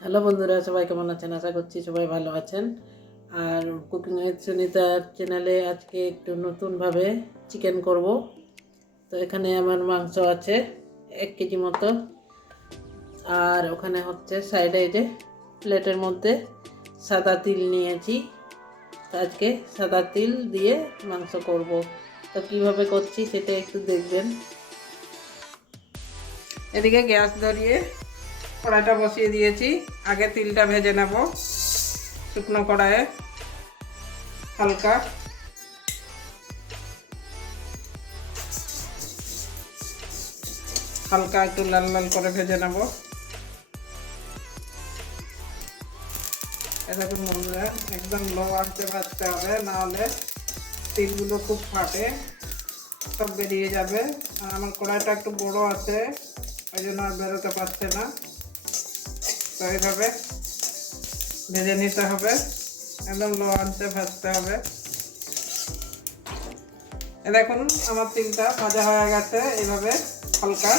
Hello বন্ধুরা, সবাই কেমন আছেন? আশা করছি সবাই ভালো আছেন। আর কুকিং উইথ সুনিতার চ্যানেলে আজকে একটু নতুনভাবে চিকেন করব। তো এখানে আমার মাংস আছে এক কেজি মতো। আর ওখানে হচ্ছে সাইডে যে প্লেটের মধ্যে সাদা তিল নিয়েছি। আজকে সাদা তিল দিয়ে মাংস করব। তো কীভাবে করছি সেটা একটু দেখবেন। এদিকে গ্যাস ধরিয়ে কড়াইটা বসিয়ে দিয়েছি। আগে তিলটা ভেজে নেব শুকনো কড়াইয়ে। হালকা। হালকা একটু লাল লাল করে ভেজে নেব। এরকম বন্ধুরা একদম লো আঁচে ভাজতে হবে নাহলে তিলগুলো খুব ফাটে, সব বেরিয়ে যাবে। আর আমার কড়াইটা একটু বড় আছে, ওই জন্য আর বেরোতে পারছে না। তো এইভাবে ভেজে নিতে হবে। একদম লো আঁচে ভাজতে হবে। দেখুন, আমার তিলটা ভাজা হয়ে গেছে। এইভাবে হালকা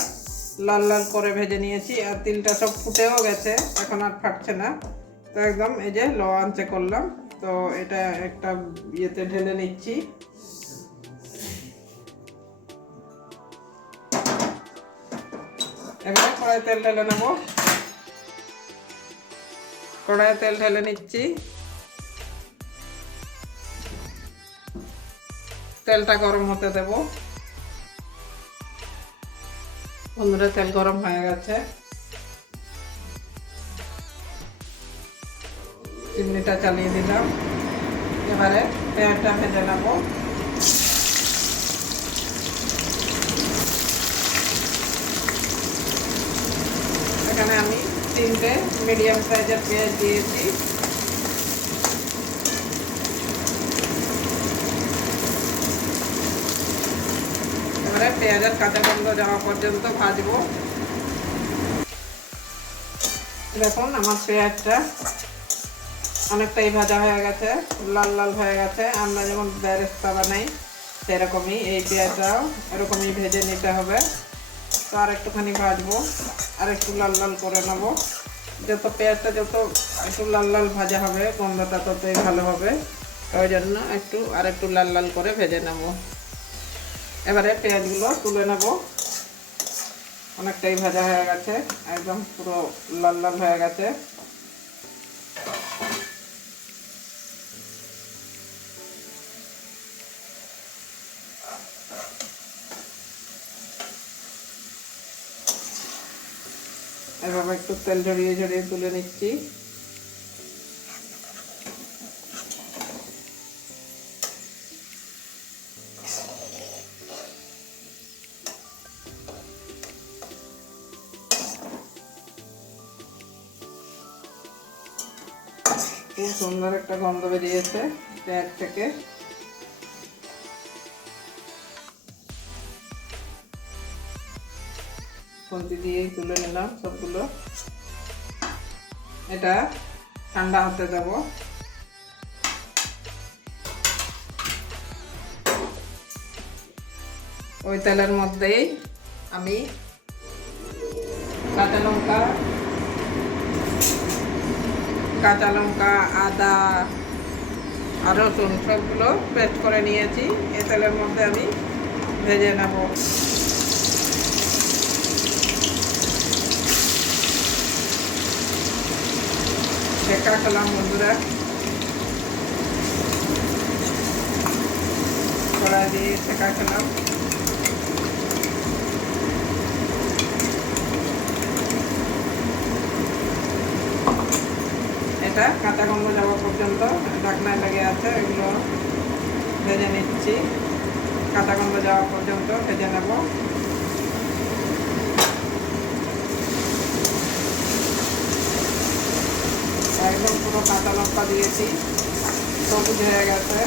লাল লাল করে ভেজে নিয়েছি। আর তিলটা সব ফুটেও গেছে, এখন আর ফাটছে না। তো একদম এই যে লো আঁচে করলাম। তো এটা একটা ইয়েতে ঢেলে নিচ্ছি। এবারে কড়াই তেল ঢেলে নেব। কড়াই তেল ঢেলে নিচ্ছি। তেলটা গরম হতে দেব। বন্ধুরা, তেল গরম হয়ে গেছে। চিমনিটা চালিয়ে দিলাম। এবারে পেঁয়াজটা ভেজে নেব। এখানে আমি তিনটে মিডিয়াম সাইজের পেঁয়াজ দিয়েছি। এবারে পেঁয়াজের কাঁচা গন্ধ যাওয়া পর্যন্ত ভাজবো। দেখুন আমার পেঁয়াজটা অনেকটাই ভাজা হয়ে গেছে, লাল লাল হয়ে গেছে। আমরা যেমন বেরেস্তা বানাই, সেরকমই এই পেঁয়াজটাও এরকমই ভেজে নিতে হবে। তো আর একটুখানি ভাজবো। আর একটু লাল লাল করে নেব। যত পেঁয়াজটা যত একটু লাল লাল ভাজা হবে, গন্ধটা ততই ভালো হবে। ওই জন্য একটু আর একটু লাল লাল করে ভেজে নেব। এবারে পেঁয়াজগুলো তুলে নেব। অনেকটাই ভাজা হয়ে গেছে, একদম পুরো লাল লাল হয়ে গেছে। একটু তেল ঝরিয়ে ঝরিয়ে তুলে নিচ্ছি। খুব সুন্দর একটা গন্ধ বেরিয়েছে পেঁয়াজ থেকে। খুন্তি দিয়ে তুলে নিলাম সবগুলো। এটা ঠান্ডা হতে দেব। ওই তেলের মধ্যেই আমি কাঁচা লঙ্কা কাঁচা লঙ্কা, আদা আর রসুন সবগুলো পেস্ট করে নিয়েছি। এই তেলের মধ্যে আমি ভেজে নেব। শেখা খেলাম, বন্ধুরা। কড়াই দিয়ে শেখা খেলাম। এটা কাঁচা গন্ধ যাওয়া পর্যন্ত ঢাকনায় লেগে আছে, এগুলো ভেজে নিচ্ছি। কাঁচা গন্ধ যাওয়া পর্যন্ত ভেজে নেব। একদম পুরো কাঁচা লঙ্কা দিয়েছি, সবুজ হয়ে গেছে।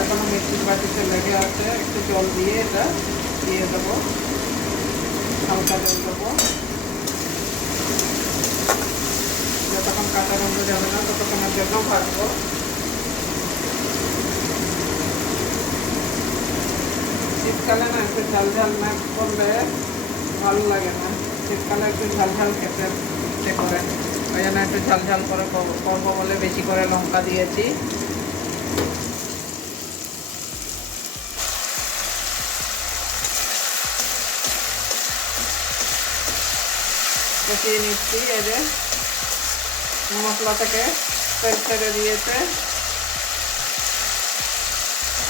এখনও মিক্সির বাটিতে লেগে আছে, একটু জল দিয়ে এটা দিয়ে দেবো। হালকা জল দেবো। যতক্ষণ কাঁচা গন্ধ যাবে না ততক্ষণের জন্য ভাজবো। শীতকালে না একটু ঝাল ঝাল না করলে ভালো লাগে না। শীতকালে একটু ঝাল ঝাল খেতে, ইচ্ছে করে। ওই জন্য একটু ঝাল ঝাল করে করব বলে বেশি করে লঙ্কা দিয়েছি। কষিয়ে নিচ্ছি এই যে মশলা থেকে, তেল ছেড়ে দিয়েছে।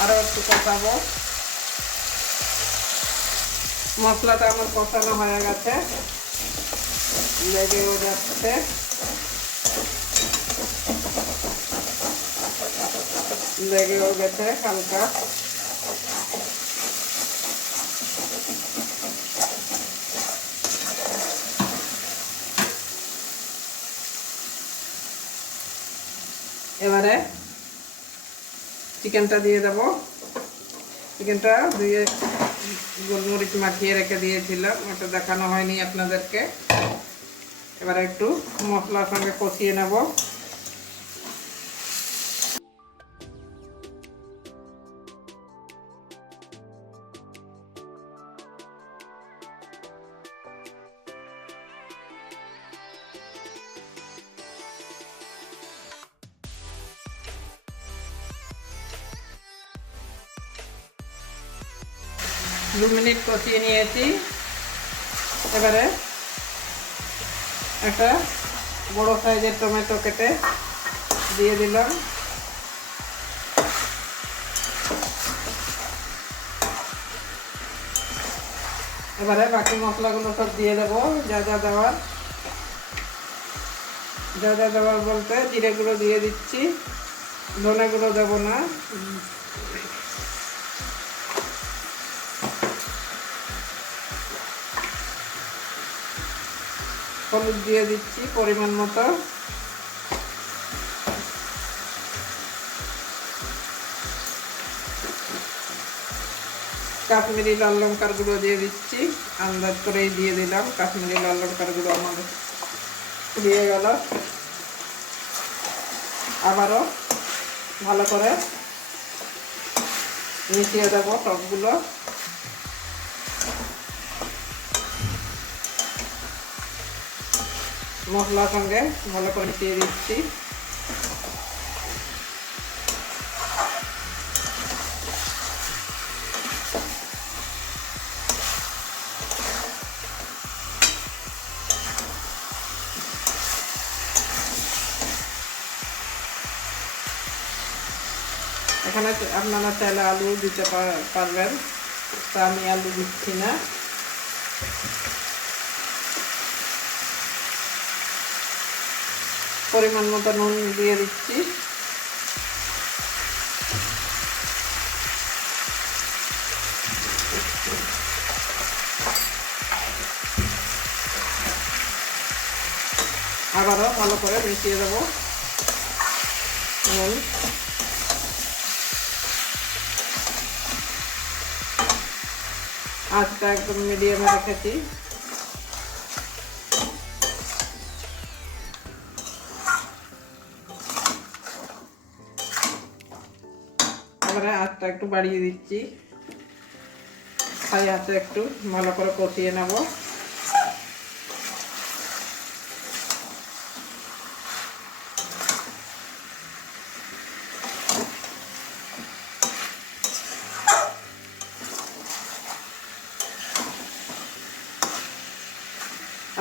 আরও একটু কষাবো। মশলাটা আমার কষানো হয়ে গেছে। লেগেও যাচ্ছে। লেগেও গেছে হালকা। এবারে চিকেনটা দিয়ে দেবো। চিকেনটা দিয়ে গোলমরিচ মাখিয়ে রেখে দিয়েছিলাম ওটা দেখানো হয়নি আপনাদেরকে। এবার একটু মশলার সঙ্গে কষিয়ে নেব। কষিয়ে নিয়েছি। এবারে একটা বড় সাইজের টমেটো কেটে দিয়ে দিলাম। এবারে বাকি মশলাগুলো সব দিয়ে দেবো, যা যা দেওয়ার। যা যা দেওয়ার বলতে জিরেগুলো দিয়ে দিচ্ছি ধনেগুলো দেবো না। হলুদ দিয়ে দিচ্ছি পরিমাণ মতো। কাশ্মীরি লাল লঙ্কার গুঁড়ো দিয়ে দিচ্ছি। আন্দাজ করেই দিয়ে দিলাম। কাশ্মীরি লাল লঙ্কার গুঁড়ো আমাদের দিয়ে গেল। আবারও ভালো করে মিশিয়ে দেবো সবগুলো মশলার সঙ্গে ভালো করে মিশিয়ে দিচ্ছি। এখানে আপনারা চাইলে আলু দিতে পারবেন। তা আমি আলু দিচ্ছি না। পরিমাণ মতো নুন দিয়ে দিচ্ছি। আবারও ভালো করে মিশিয়ে দেবো। নুন আঁচটা একদম মিডিয়ামে রেখেছি। এবারে আঁচটা একটু বাড়িয়ে দিচ্ছি। খাই একটু ভালো করে কষিয়ে নেব।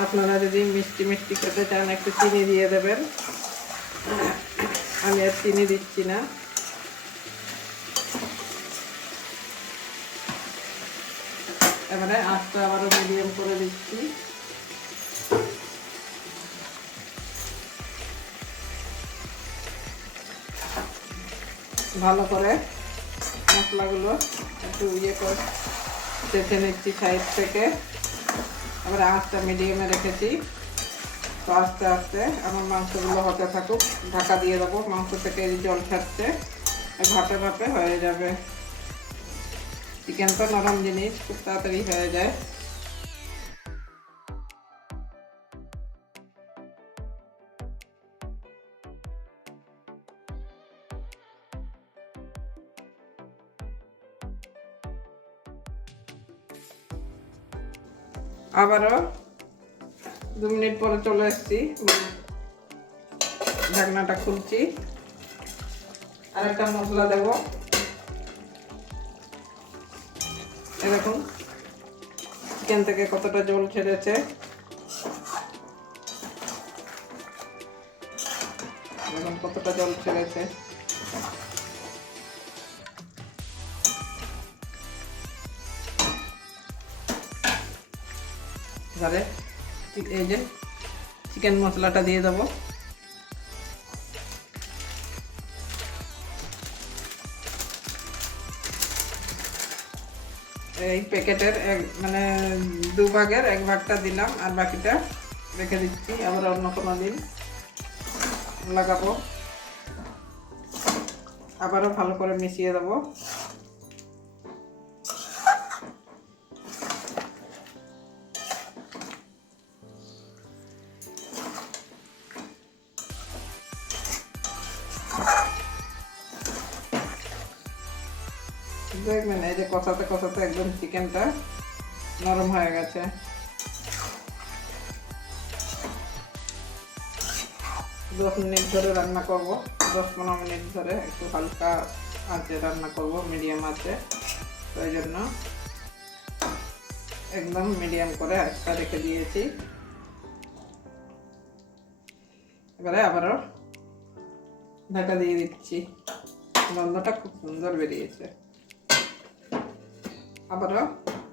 আপনারা যদি মিষ্টি মিষ্টি খেতে চান, একটু চিনি দিয়ে দেবেন। আমি আর চিনি দিচ্ছি না। এবারে আঁচটা আবারও মিডিয়াম করে দিচ্ছি। ভালো করে মশলাগুলো একটু ইয়ে করে চেঁচে নিচ্ছি সাইড থেকে। আবার আঁচটা মিডিয়ামে রেখেছি। তো আস্তে আস্তে আমার মাংসগুলো হতে থাকুক, ঢাকা দিয়ে দেবো। মাংস থেকে জল ছাড়ছে, ভাপে ভাপে হয়ে যাবে। চিকেন তো নরম জিনিস, খুব তাড়াতাড়ি হয়ে যায়। আবারও দু মিনিট পরে চলে এসেছি ঢাকনাটা খুলছি। আরেকটা মশলা দেব। দেখুন। চিকেন থেকে কতটা জল ছেড়েছে। দেখুন কতটা জল ছেড়েছে। এই যে চিকেন মশলাটা দিয়ে দেবো। এই প্যাকেটের এক মানে দু ভাগের এক ভাগটা দিলাম আর বাকিটা রেখে দিচ্ছি। আবার অন্য কোনো দিন লাগাবো। আবারও ভালো করে মিশিয়ে দেবো। চিকেনটা নরম হয়ে গেছে। দশ মিনিট ধরে রান্না করব। দশ পনেরো মিনিট ধরে একটু হালকা আঁচে রান্না করব, মিডিয়াম আঁচে। তো জন্য একদম মিডিয়াম করে একটা রেখে দিয়েছি। এবারে আবারও ঢাকা দিয়ে দিচ্ছি। গন্ধটা খুব সুন্দর বেরিয়েছে। আবারও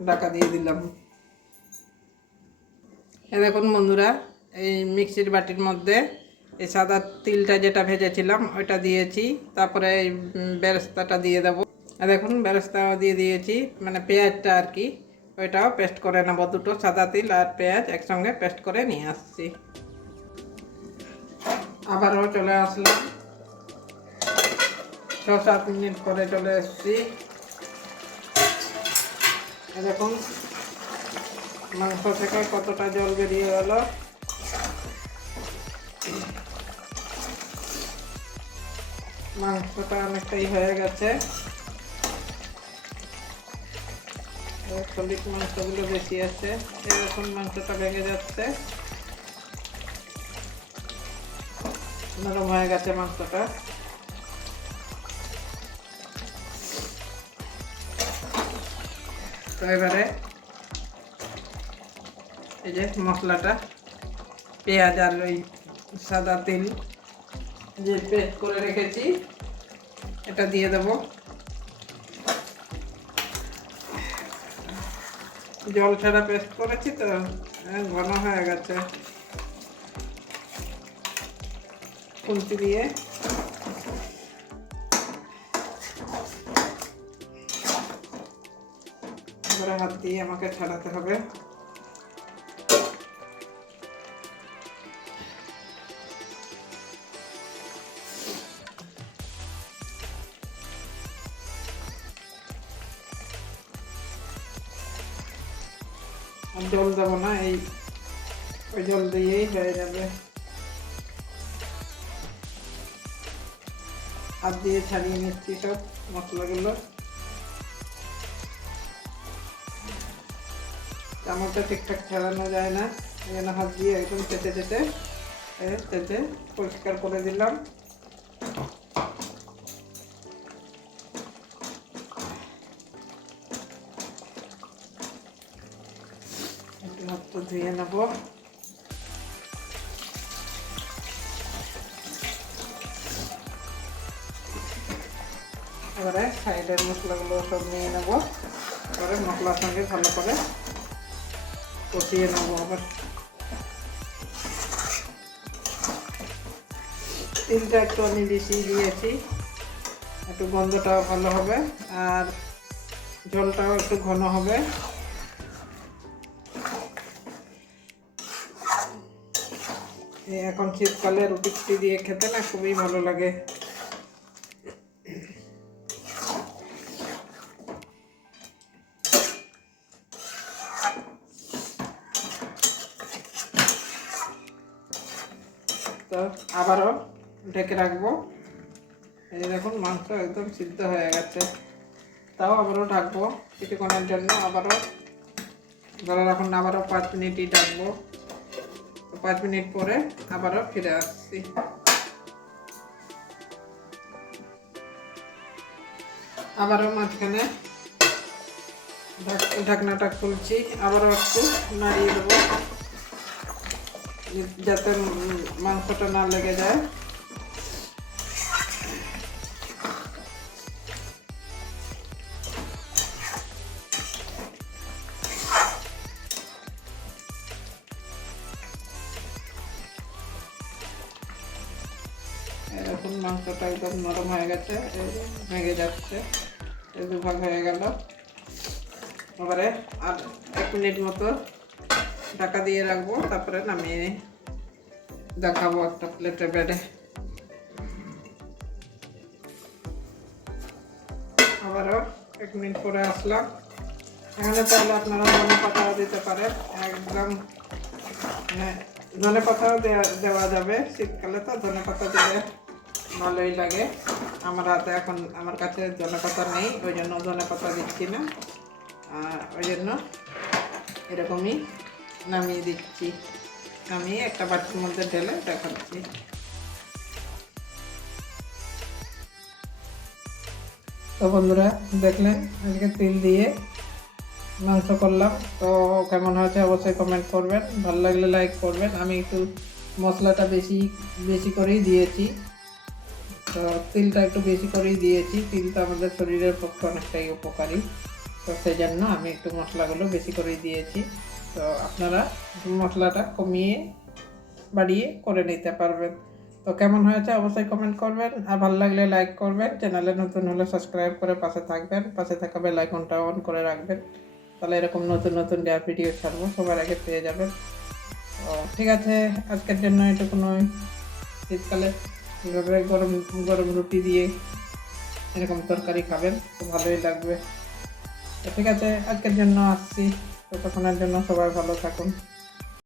ঢাকা দিয়ে দিলাম। এ দেখুন বন্ধুরা, এই মিক্সির বাটির মধ্যে এই সাদা তিলটা যেটা ভেজেছিলাম, ওইটা দিয়েছি। তারপরে এই বেরেস্তাটা দিয়ে দেবো। দেখুন বেরেস্তাও দিয়ে দিয়েছি। মানে পেঁয়াজটা আর কি, ওইটাও পেস্ট করে নেব দুটো, সাদা তিল আর পেঁয়াজ একসঙ্গে পেস্ট করে নিয়ে আসছি। আবারও চলে আসলাম। ছ সাত মিনিট পরে চলে এসেছি। দেখুন, মাংস থেকে কতটা জল বেরিয়ে গেল মাংসটা অনেকটাই হয়ে গেছে। সলিড মাংসগুলো বেশি আছে। এরকম মাংসটা ভেঙে যাচ্ছে। নরম হয়ে গেছে মাংসটা। তো এবারে এই যে মশলাটা পেঁয়াজ আর ওই সাদা তিল যে পেস্ট করে রেখেছি এটা দিয়ে দেব। জল ছাড়া পেস্ট করেছি তো আহ, ঘন হয়ে গেছে। খুন্তি দিয়ে হাত দিয়ে আমাকে ছাড়াতে হবে। জল দেবো না, এই ওই জল দিয়েই হয়ে যাবে। হাত দিয়ে ছাড়িয়ে নিচ্ছি সব মশলাগুলো। চামচটা ঠিকঠাক ছাড়ানো যায় না। জন্য হাত দিয়ে একদম চেটে চেটে চেটে পরিষ্কার করে দিলাম। একটু হাতটা ধুয়ে নেব। এবারে সাইডের মশলাগুলো সব নিয়ে নেব। এবারে মশলার সঙ্গে ভালো করে কষিয়ে নেব আবার তিলটা একটু আমি বেশি দিয়েছি। একটু গন্ধটাও ভালো হবে আর জলটাও একটু ঘন হবে। এখন শীতকালে রুটি দিয়ে খেতে না খুবই ভালো লাগে। আবারও ঢেকে রাখব। এই দেখুন, মাংস একদম সিদ্ধ হয়ে গেছে। তাও আবারও ঢাকবো কিছুক্ষণের জন্য, আবারও ধরে রাখুন, আবারও পাঁচ মিনিটই ঢাকবো। পাঁচ মিনিট পরে আবারও ফিরে আসছি। আবারও মাঝখানে ঢাক- ঢাকনাটা খুলছি, আবারও একটু নাড়িয়ে দেবো। যাতে মাংসটা না লেগে যায়। এখন মাংসটা একদম নরম হয়ে গেছে ভেঙে যাচ্ছে দুভাগ হয়ে গেল। এবারে আর এক মিনিট মতো ঢাকা দিয়ে রাখব, তারপরে নামিয়ে দেখাবো একটা প্লেটে বেড়ে। আবারও এক মিনিট পরে আসলাম। এখানে তাহলে আপনারা ধনে পাতাও দিতে পারেন। একদম মানে ধনে পাতাও দেওয়া যাবে। শীতকালে তো ধনে পাতা দিলে ভালোই লাগে। আমার হাতে এখন, আমার কাছে ধনে পাতা নেই, ওই জন্য ধনে পাতা দিচ্ছি না। আর ওই জন্য এরকমই নামিয়ে দিচ্ছি। নামিয়ে একটা বাটির মধ্যে ঢেলে দেখাচ্ছি তো বন্ধুরা, দেখলেন, আজকে তিল দিয়ে মাংস করলাম। তো কেমন হয়েছে অবশ্যই কমেন্ট করবেন। ভালো লাগলে লাইক করবেন। আমি একটু মশলাটা বেশি বেশি করেই দিয়েছি। তো তিলটা একটু বেশি করেই দিয়েছি। তিলটা আমাদের শরীরের পক্ষে অনেকটাই উপকারী। তো সেই জন্য আমি একটু মশলাগুলো বেশি করেই দিয়েছি। তো আপনারা মশলাটা কমিয়ে বাড়িয়ে করে নিতে পারবেন। তো কেমন হয়েছে অবশ্যই কমেন্ট করবেন। আর ভালো লাগলে লাইক করবেন। চ্যানেলে নতুন হলে সাবস্ক্রাইব করে পাশে থাকবেন। পাশে থাকা বেল আইকনটা অন করে রাখবেন। তাহলে এরকম নতুন নতুন যা ভিডিও ছাড়বো। সবার আগে পেয়ে যাবেন। তো ঠিক আছে, আজকের জন্য এটুকুনই। শীতকালে এভাবে গরম গরম রুটি দিয়ে এরকম তরকারি খাবেন, তো ভালোই লাগবে। তো ঠিক আছে, আজকের জন্য আসছি। ততক্ষণের জন্য সবাই ভালো থাকুন।